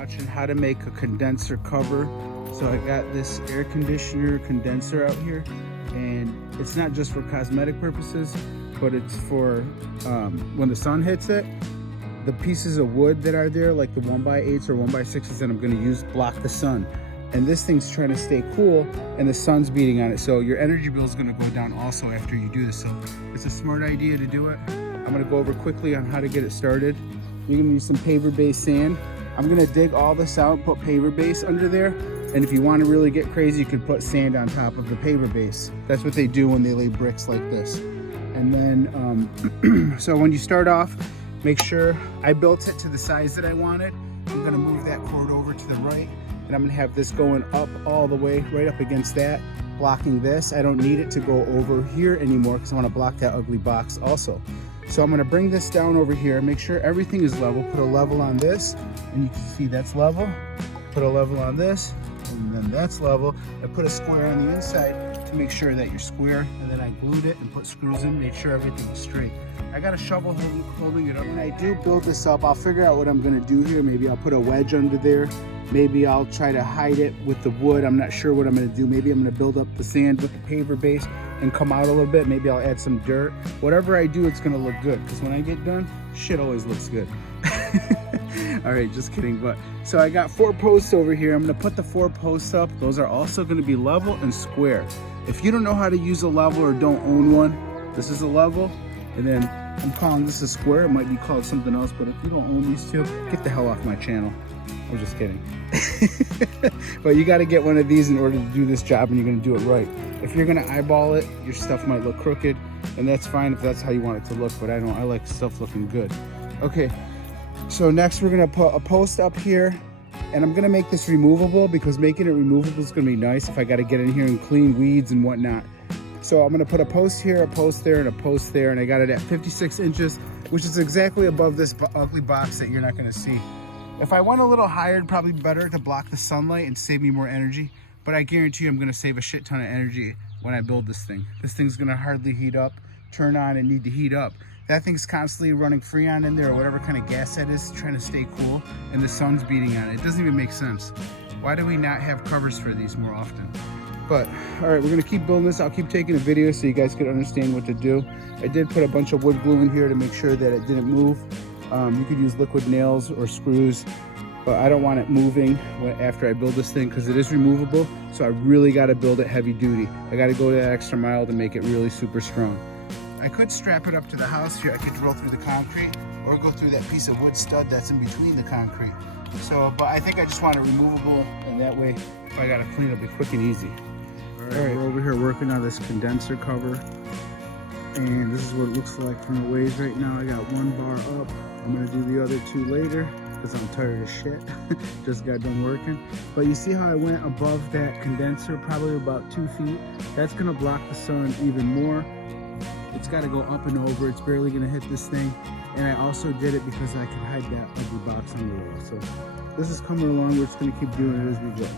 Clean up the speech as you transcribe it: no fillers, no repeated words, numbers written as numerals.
watching how to make a condenser cover. So I got this air conditioner condenser out here, and it's not just for cosmetic purposes, but it's for when the sun hits it, the pieces of wood that are there, like the 1x8s or 1x6s that I'm going to use, block the sun. And this thing's trying to stay cool and the sun's beating on it. So your energy bill is going to go down also after you do this. So it's a smart idea to do it. I'm going to go over quickly on how to get it started. You're going to use some paver base sand. I'm going to dig all this out and put paver base under there. And if you want to really get crazy, you could put sand on top of the paver base. That's what they do when they lay bricks like this. And then, so when you start off, make sure I built it to the size that I wanted. I'm going to move that cord over to the right. And I'm gonna have this going up all the way, right up against that, blocking this. I don't need it to go over here anymore because I wanna block that ugly box also. So I'm gonna bring this down over here, make sure everything is level, put a level on this, and you can see that's level. Put a level on this, and then that's level. I put a square on the inside to make sure that you're square, and then I glued it and put screws in, made sure everything was straight. I got a shovel holding it up. When I do build this up, I'll figure out what I'm gonna do here. Maybe I'll put a wedge under there. Maybe I'll try to hide it with the wood. I'm not sure what I'm gonna do. Maybe I'm gonna build up the sand with the paver base and come out a little bit. Maybe I'll add some dirt. Whatever I do, it's gonna look good, because when I get done, shit always looks good. All right, just kidding. But so I got 4 posts over here. I'm gonna put the 4 posts up. Those are also gonna be level and square. If you don't know how to use a level or don't own one, this is a level, and then I'm calling this a square. It might be called something else, but if you don't own these two, get the hell off my channel. I'm just kidding. But you got to get one of these in order to do this job, and you're going to do it right. If you're going to eyeball it, your stuff might look crooked, and that's fine if that's how you want it to look, but I don't. I like stuff looking good. Okay, so next we're going to put a post up here, and I'm going to make this removable, because making it removable is going to be nice if I got to get in here and clean weeds and whatnot. So I'm going to put a post here, a post there, and a post there, and I got it at 56 inches, which is exactly above this ugly box that you're not going to see. If I went a little higher, it'd probably be better to block the sunlight and save me more energy, but I guarantee you I'm gonna save a shit ton of energy when I build this thing. This thing's gonna hardly heat up, turn on, and need to heat up. That thing's constantly running Freon in there or whatever kind of gas that is, trying to stay cool, and the sun's beating on it. It doesn't even make sense. Why do we not have covers for these more often? But, all right, we're gonna keep building this. I'll keep taking a video so you guys can understand what to do. I did put a bunch of wood glue in here to make sure that it didn't move. You could use liquid nails or screws, but I don't want it moving after I build this thing, because it is removable. So I really got to build it heavy duty. I got to go that extra mile to make it really super strong. I could strap it up to the house here. I could drill through the concrete or go through that piece of wood stud that's in between the concrete. So, but I think I just want it removable, and that way if I got to clean, it'll be quick and easy. All right, we're over here working on this condenser cover, and this is what it looks like from the waves right now. I got 1 bar up. I'm gonna do the other 2 later, because I'm tired of shit. Just got done working. But you see how I went above that condenser, probably about 2 feet? That's gonna block the sun even more. It's gotta go up and over. It's barely gonna hit this thing. And I also did it because I could hide that ugly box on the wall. So this is coming along. We're just gonna keep doing it as we go.